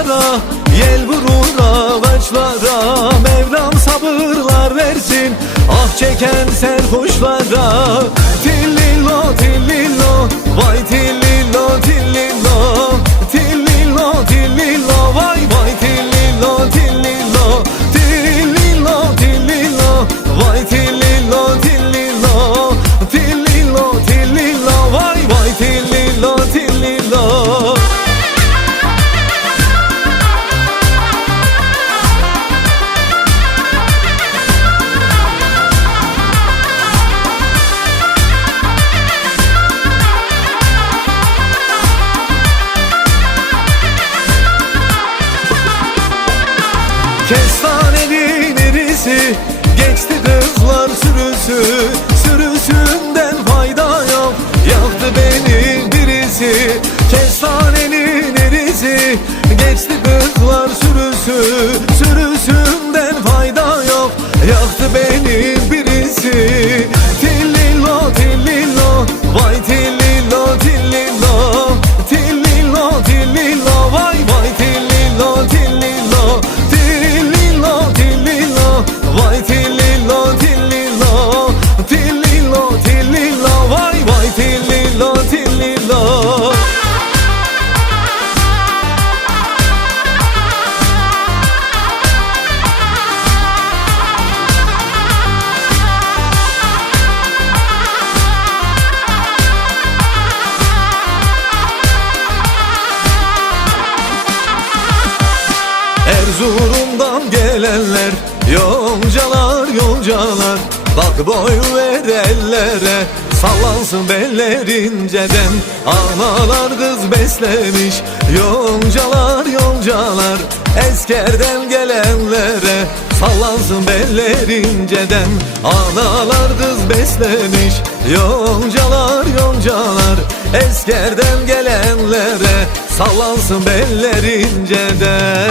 taşlara Yel vurur ağaçlara. Mevlam sabırlar versin Ah çeken serhoşlara. Tillillo tillillo Vay tillillo İrisi Geçti kızlar sürüsü Sürüsünden fayda yok. Yaktı beni birisi Kestanenin irisi Geçti kızlar sürüsü Sürüsünden fayda yok. Yaktı beni birisi Erzurum'dan gelenler Yolcalar yolcalar. Bak boy ver ellere Sallansın beller inceden Analar kız beslemiş Yolcalar yolcalar. Eskerden gelenlere Sallansın beller inceden Analar kız beslemiş Yoncalar yoncalar Eskerden gelenlere Sallansın beller inceden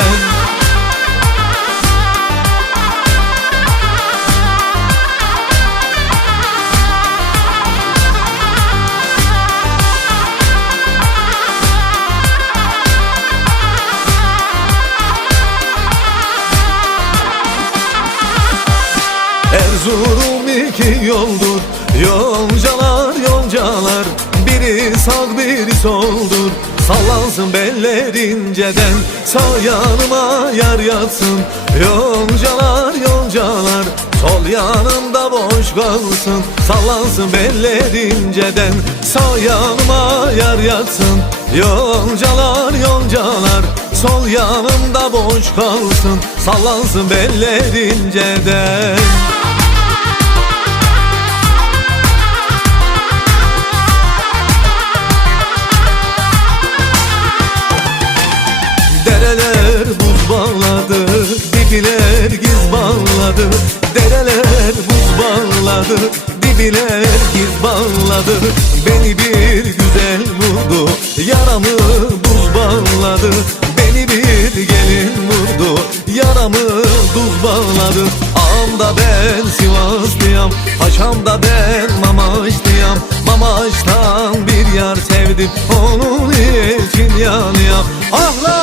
yoldur. Yoncalar yoncalar Biri sağ biri soldur. Sallansın beller inceden Sağ yanıma yar yatsın. Yoncalar yoncalar Sol yanımda boş kalsın. Sallansın beller inceden Sağ yanıma yar yatsın. Yoncalar yoncalar Sol yanımda boş kalsın. Sallansın beller inceden bağladı Dereler buz bağladı Dibiler giz bağladı Beni bir güzel vurdu Yaramı buz bağladı Beni bir gelin vurdu Yaramı tuz bağladı Ağamda ben Sivaslıyam Paşamda ben Mamaşlıyam. Mamaş'tan bir yar sevdim Onun için yanıyam. Ahlatın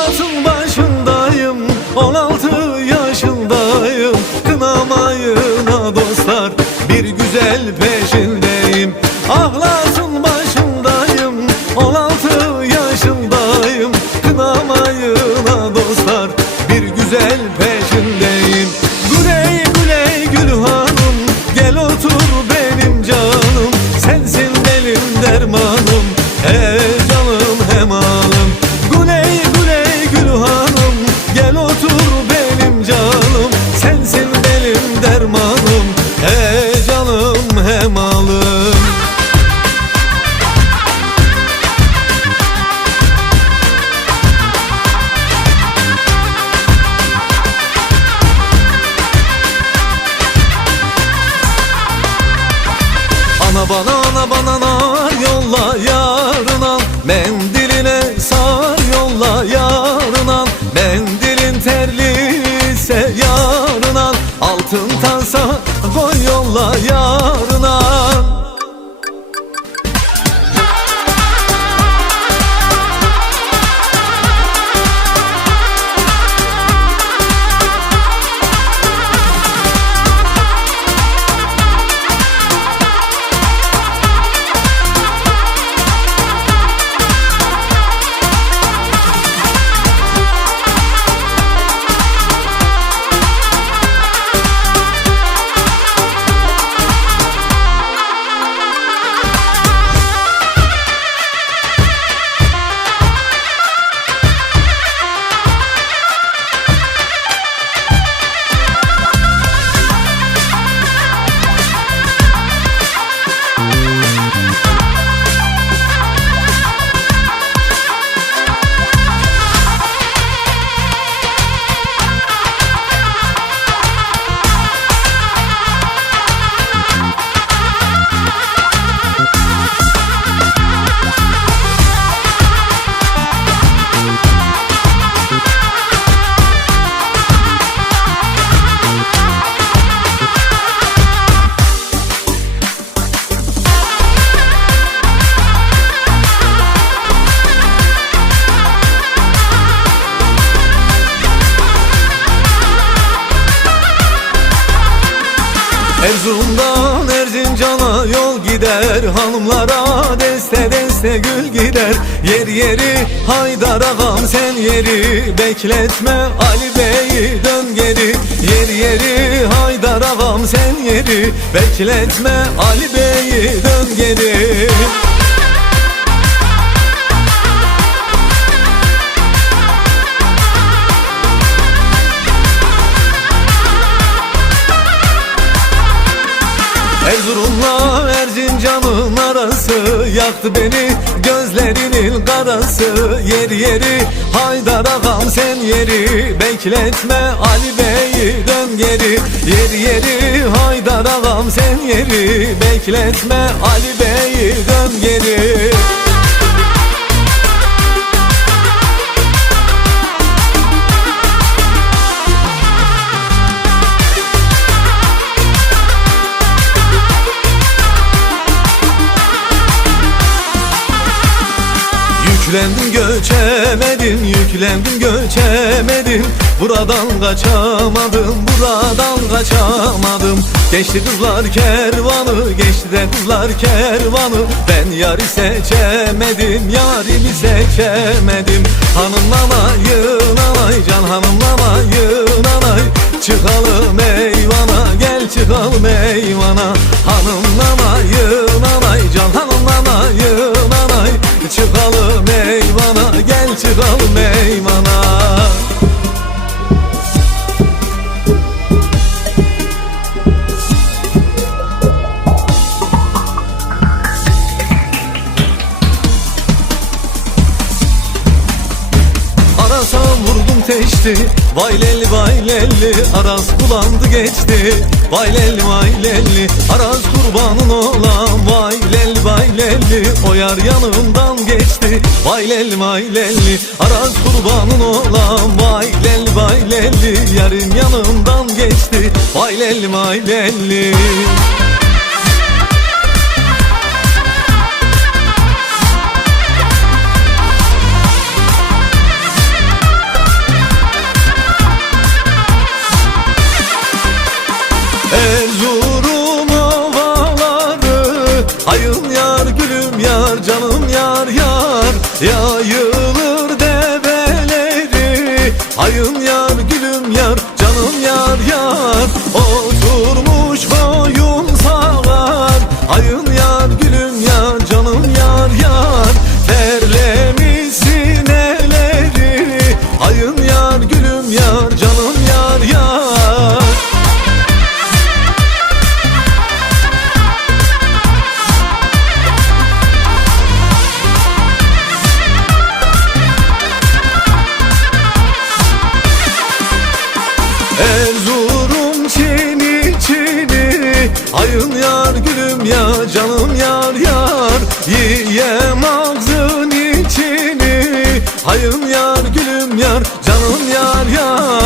Erzurum'dan Erzincan'a yol gider Hanımlara deste deste gül gider. Yer yeri Haydar ağam sen yeri Bekletme Ali Bey'i dön geri. Yer yeri Haydar ağam sen yeri Bekletme Ali Bey'i. Yaktı beni gözlerinin karası Yer yeri. Haydar ağam sen yeri Bekletme Ali Bey'i dön geri. Yer yeri Haydar ağam sen yeri Bekletme Ali Bey'i dön geri göçemedim, yüklendim göçemedim. Buradan kaçamadım, buradan kaçamadım. Geçti kızlar kervanı, geçti de kızlar kervanı. Ben yari seçemedim, yarimi seçemedim. Hanımlamayın anay, can hanımlamayın anay. Çıkalım eyvana, gel çıkalım eyvana. Hanımlamayın Aras bulandı geçti. Vay lelli vay lelli Aras kurbanın olan Vay lelli vay lelli O yar yanımdan geçti. Vay lelli vay lelli Aras kurbanın olan Vay lelli vay lelli Yarın yanımdan geçti. Vay lelli vay lelli Ayın yar gülüm yar canım yar yar. Oturmuş boyun sağar Ayın Erzurum çini çini Ayın yar gülüm ya canım yar yar. Yiyem ağzın içini. Ayın yar gülüm yar canım yar yar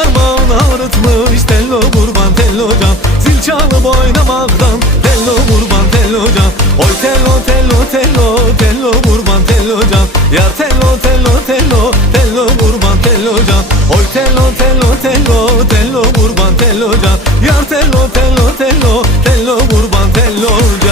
parmağını ağrıtmış Tello kurban tello can. Zil çalıp oynamaktan Tello kurban tello can. Oy tello tello tello Tello kurban tello can. Ya tello tello tello Tello kurban tello can. Oy tello tello tello Tello kurban tello can. Yar tello tello tello Tello kurban tello can.